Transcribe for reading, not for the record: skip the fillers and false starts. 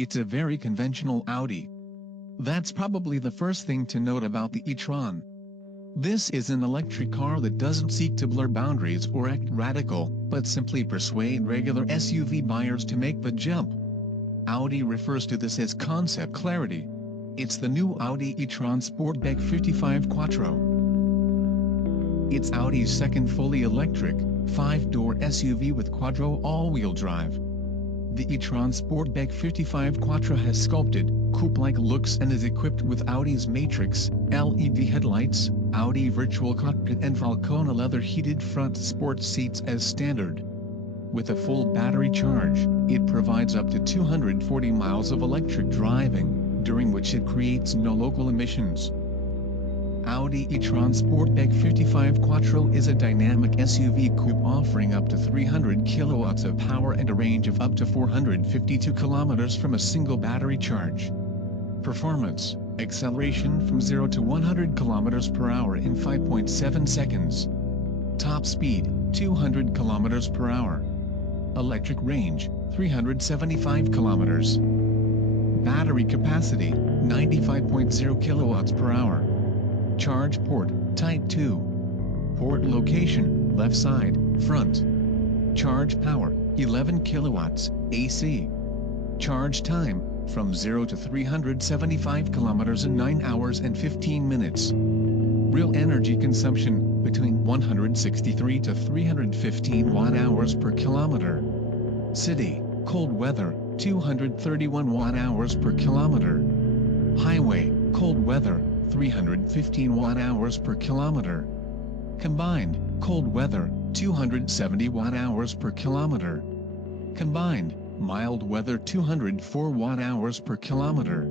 It's a very conventional Audi. That's probably the first thing to note about the e-tron. This is an electric car that doesn't seek to blur boundaries or act radical, but simply persuade regular SUV buyers to make the jump. Audi refers to this as concept clarity. It's the new Audi e-tron Sportback 55 Quattro. It's Audi's second fully electric, 5-door SUV with quattro all-wheel drive. The e-tron Sportback 55 Quattro has sculpted, coupe-like looks and is equipped with Audi's Matrix LED headlights, Audi virtual cockpit and Falcone leather heated front sport seats as standard. With a full battery charge, it provides up to 240 miles of electric driving, during which it creates no local emissions. Audi e-tron Sportback 55 Quattro is a dynamic SUV coupe offering up to 300 kilowatts of power and a range of up to 452 kilometers from a single battery charge. Performance: acceleration from 0 to 100 kilometers per hour in 5.7 seconds. Top speed: 200 kilometers per hour. Electric range: 375 kilometers. Battery capacity: 95.0 kilowatts per hour. Charge port: Type 2. Port location: left side, front. Charge power: 11 kilowatts, AC. Charge time: from 0 to 375 kilometers in 9 hours and 15 minutes. Real energy consumption: between 163 to 315 watt-hours per kilometer. City, cold weather, 231 watt-hours per kilometer. Highway, cold weather, 315 watt-hours per kilometer. Combined, cold weather, 270 watt-hours per kilometer. Combined, mild weather 204 watt-hours per kilometer.